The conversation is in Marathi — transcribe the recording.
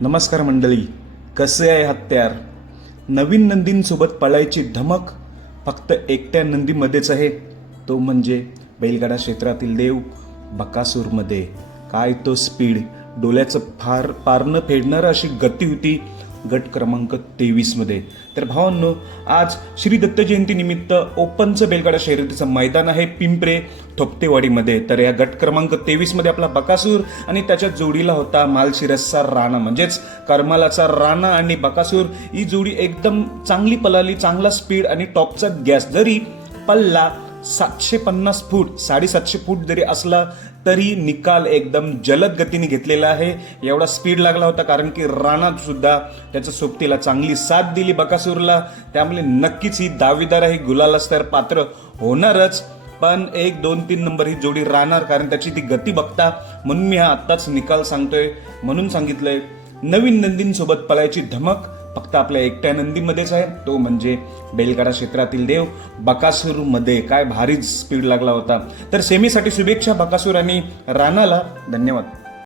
नमस्कार मंडळी, कसे आहे हत्यार? नवीन नंदींसोबत पळायची धमक फक्त एकट्या नंदीमध्येच आहे, तो म्हणजे बैलगाडा क्षेत्रातील देव बकासूरमध्ये. काय तो स्पीड, डोळ्याचं पारणं फेडणारं अशी गती होती गट क्रमांक 23 मध्ये. तर भावांनो, आज श्री दत्त जयंती निमित्त ओपनचं बैलगाडा शर्यतीचं मैदान आहे पिंपरे थोपटेवाडीमध्ये. तर या गट क्रमांक 23 मध्ये आपला बकासूर आणि त्याच्या जोडीला होता मालशिरसचा राणा, म्हणजेच करमालाचा राणा आणि बकासूर. ही जोडी एकदम चांगली पळाली, चांगला स्पीड आणि टॉपचा गॅस. जरी पल्ला 750 फूट 750 फूट जरी असला तरी निकाल एकदम जलद गतीने घेतलेला आहे. एवढा स्पीड लागला होता कारण की राणा सुद्धा त्याच्या सोबतीला चांगली साथ दिली बकासूरला. त्यामुळे नक्कीच ही दावेदार आहे, गुलालास तर पात्र होणारच. पण 1, 2, 3 नंबर ही जोडी राहणार, कारण त्याची ती गती बघता. म्हणून मी हा आत्ताच निकाल सांगतोय, म्हणून सांगितलंय. नवीन नंदींसोबत पळायची धमक फक्त आपल्या एकट्या नंदीमध्येच आहे, तो म्हणजे बैलगाडा क्षेत्रातील देव बकासूरमध्ये. काय भारीच स्पीड लागला होता. तर सेमीसाठी शुभेच्छा बकासूर आणि राणाला. धन्यवाद.